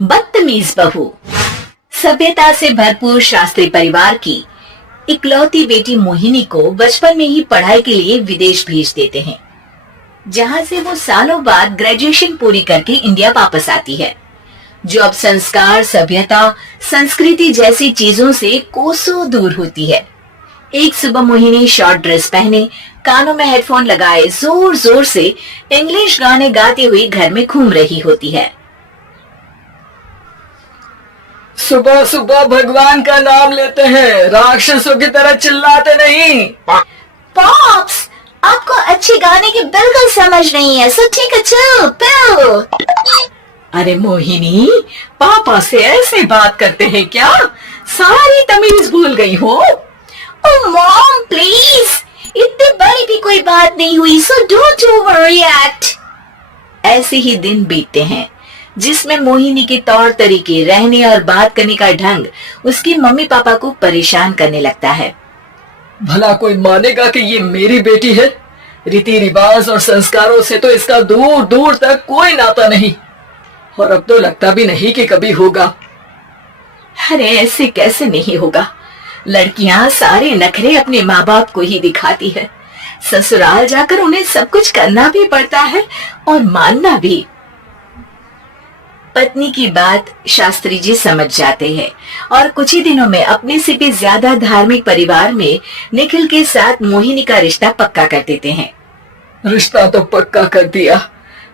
बदतमीज बहू। सभ्यता से भरपूर शास्त्री परिवार की इकलौती बेटी मोहिनी को बचपन में ही पढ़ाई के लिए विदेश भेज देते हैं, जहां से वो सालों बाद ग्रेजुएशन पूरी करके इंडिया वापस आती है, जो अब संस्कार, सभ्यता, संस्कृति जैसी चीजों से कोसों दूर होती है। एक सुबह मोहिनी शॉर्ट ड्रेस पहने, कानों में हेडफोन लगाए जोर जोर से इंग्लिश गाने गाती हुई घर में घूम रही होती है। सुबह सुबह भगवान का नाम लेते हैं, राक्षसों की तरह चिल्लाते नहीं। पॉप्स, आपको अच्छे गाने की बिल्कुल समझ नहीं है, सो ठीक है, चलो पियो। अरे मोहिनी, पापा से ऐसे बात करते हैं क्या? सारी तमीज भूल गई हो? ओह मॉम प्लीज, इतनी बड़ी भी कोई बात नहीं हुई, सो डोंट ओवररिएक्ट। ऐसे ही दिन बीतते हैं जिसमें मोहिनी के तौर तरीके, रहने और बात करने का ढंग उसकी मम्मी पापा को परेशान करने लगता है। भला कोई मानेगा कि ये मेरी बेटी है? रीति रिवाज और संस्कारों से तो इसका दूर दूर तक कोई नाता नहीं, और अब तो लगता भी नहीं कि कभी होगा। अरे ऐसे कैसे नहीं होगा? लड़कियां सारे नखरे अपने माँ बाप को ही दिखाती है। ससुराल जाकर उन्हें सब कुछ करना भी पड़ता है और मानना भी। पत्नी की बात शास्त्री जी समझ जाते हैं और कुछ ही दिनों में अपने से भी ज्यादा धार्मिक परिवार में निखिल के साथ मोहिनी का रिश्ता पक्का कर देते हैं। रिश्ता तो पक्का कर दिया,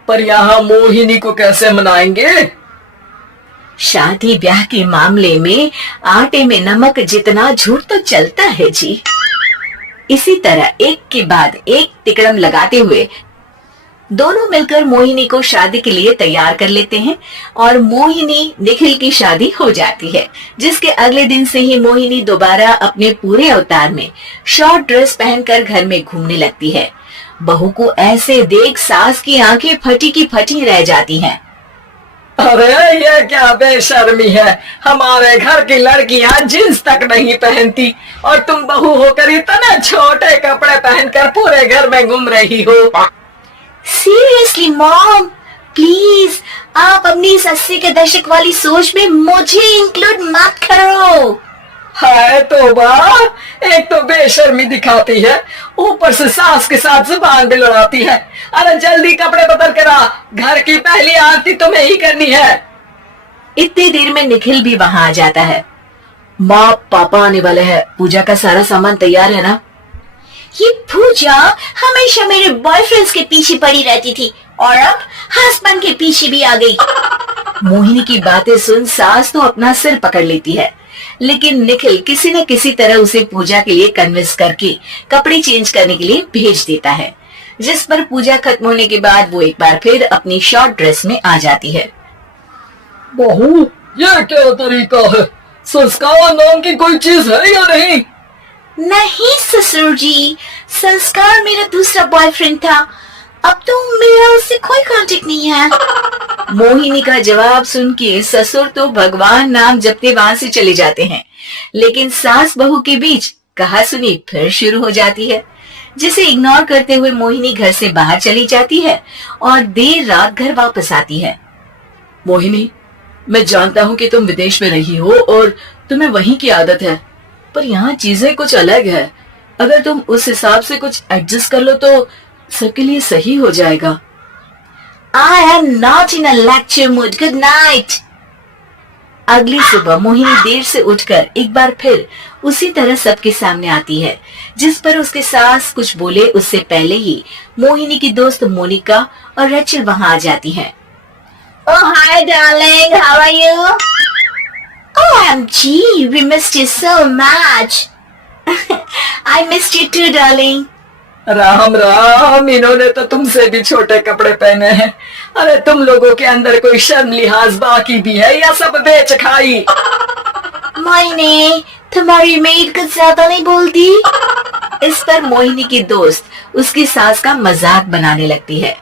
पर यहाँ मोहिनी को कैसे मनाएंगे? शादी ब्याह के मामले में आटे में नमक जितना झूठ तो चलता है जी। इसी तरह एक के बाद एक तिकड़म लगाते हुए दोनों मिलकर मोहिनी को शादी के लिए तैयार कर लेते हैं और मोहिनी निखिल की शादी हो जाती है, जिसके अगले दिन से ही मोहिनी दोबारा अपने पूरे अवतार में शॉर्ट ड्रेस पहनकर घर में घूमने लगती है। बहू को ऐसे देख सास की आंखें फटी की फटी रह जाती हैं। अरे ये क्या बेशर्मी है, हमारे घर की लड़कियां जींस तक नहीं पहनती और तुम बहू होकर इतने छोटे कपड़े पहनकर पूरे घर में घूम रही हो। सीरियसली मॉम, प्लीज आप अपनी इस 80 के दशक वाली सोच में मुझे इंक्लूड मत करो। है तो एक तो बेशर्मी दिखाती है, ऊपर से सास के साथ जुबान भी लड़ाती है। अरे जल्दी कपड़े बदल कर आ, घर की पहली आरती तुम्हें ही करनी है। इतनी देर में निखिल भी वहां आ जाता है। माँ पापा आने वाले हैं, पूजा का सारा सामान तैयार है ना? ये पूजा हमेशा मेरे बॉयफ्रेंड्स के पीछे पड़ी रहती थी और अब हस्बैंड के पीछे भी आ गई। मोहिनी की बातें सुन सास तो अपना सिर पकड़ लेती है, लेकिन निखिल किसी न किसी तरह उसे पूजा के लिए कन्विंस करके कपड़े चेंज करने के लिए भेज देता है, जिस पर पूजा खत्म होने के बाद वो एक बार फिर अपनी शॉर्ट ड्रेस में आ जाती है। बहू, ये क्या तरीका है? संस्कार नाम की कोई चीज है या नहीं? नहीं ससुर जी, संस्कार मेरा दूसरा बॉयफ्रेंड था, अब तो मेरा उससे कोई कांटेक्ट नहीं है। मोहिनी का जवाब सुन के ससुर तो भगवान नाम जपते वहां से चले जाते हैं, लेकिन सास बहू के बीच कहासुनी फिर शुरू हो जाती है, जिसे इग्नोर करते हुए मोहिनी घर से बाहर चली जाती है और देर रात घर वापस आती है। मोहिनी, मैं जानता हूँ कि तुम विदेश में रही हो और तुम्हें वहीं की आदत है, पर यहाँ चीजें कुछ अलग है। अगर तुम उस हिसाब से कुछ एडजस्ट कर लो तो सबके लिए सही हो जाएगा। I am not in a lecture mood. Good night. अगली सुबह मोहिनी देर से उठकर एक बार फिर उसी तरह सबके सामने आती है, जिस पर उसके सास कुछ बोले उससे पहले ही मोहिनी की दोस्त मोनिका और रेचल वहां आ जाती हैं। Oh hi darling, how are you? OMG, we missed you so much. I missed you too, darling. Ram Ram, इन्होंने तो तुमसे भी छोटे कपड़े पहने हैं। अरे तुम लोगों के अंदर कोई शर्म लिहाज बाकी भी है या सब बेच खाई? मोहिनी, तुम्हारी मेड कुछ ज्यादा नहीं बोलती? इस पर मोहिनी की दोस्त उसकी सास का मजाक बनाने लगती है,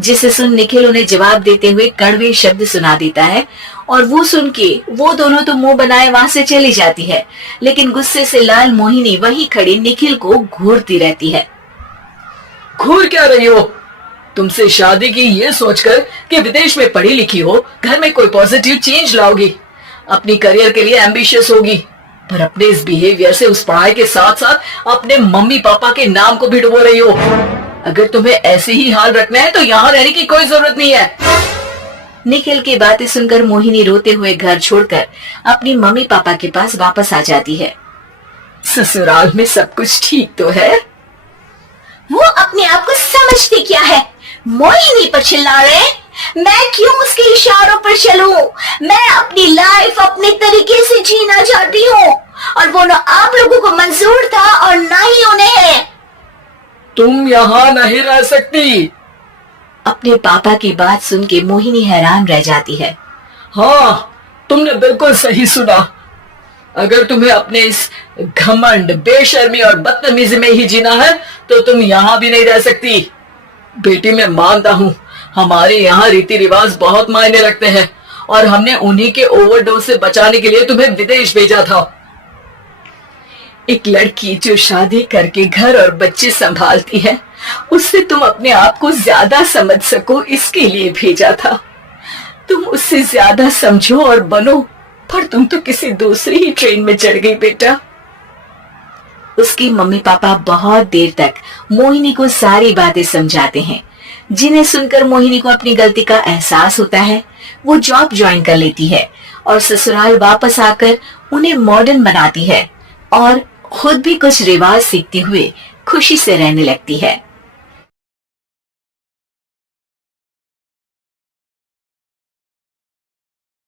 जिसे सुन निखिल उन्हें जवाब देते हुए कड़वे शब्द सुना देता है और वो सुन के वो दोनों तो मुंह बनाए वहां से चली जाती है, लेकिन गुस्से से लाल मोहिनी वहीं खड़ी निखिल को घूरती रहती है। घूर क्या रही हो? तुमसे शादी की ये सोचकर कि विदेश में पढ़ी लिखी हो, घर में कोई पॉजिटिव चेंज लाओगी, अपनी करियर के लिए एम्बिशियस होगी, पर अपने इस बिहेवियर से उस पढ़ाई के साथ साथ अपने मम्मी पापा के नाम को भी डुबो रही हो। अगर तुम्हें ऐसे ही हाल रखना है तो यहाँ रहने की कोई जरूरत नहीं है। निखिल की बातें सुनकर मोहिनी रोते हुए घर छोड़कर अपनी मम्मी पापा के पास वापस आ जाती है। ससुराल में सब कुछ ठीक तो है? वो अपने आप को समझती क्या है? मोहिनी पर चिल्ला रहे? मैं क्यों उसके इशारों पर चलूं? मैं अपनी लाइफ अपने तरीके से जीना चाहती हूँ और वो ना आप लोगों को मंजूर था और ना ही उन्हें है। तुम यहाँ नहीं रह सकती। अपने पापा की बात सुन के मोहिनी हैरान रह जाती है। हाँ, तुमने बिल्कुल सही सुना। अगर तुम्हें अपने इस घमंड, बेशर्मी और बदतमीजी में ही जीना है तो तुम यहाँ भी नहीं रह सकती। बेटी, मैं मानता हूँ हमारे यहाँ रीति रिवाज बहुत मायने रखते हैं और हमने उन्हीं के ओवरडोज से बचाने के लिए तुम्हें विदेश भेजा था। एक लड़की जो शादी करके घर और बच्चे संभालती है, उससे तुम अपने आप को ज्यादा समझ सको इसके लिए भेजा था। तुम उससे ज्यादा समझो और बनो, पर तुम तो किसी दूसरी ही ट्रेन में चढ़ गई बेटा। उसकी मम्मी पापा बहुत देर तक मोहिनी को सारी बातें समझाते हैं, जिन्हें सुनकर मोहिनी को अपनी गलती का एहसास होता है। वो जॉब ज्वाइन कर लेती है और ससुराल वापस आकर उन्हें मॉडर्न बनाती है और खुद भी कुछ रिवाज सीखते हुए खुशी से रहने लगती है।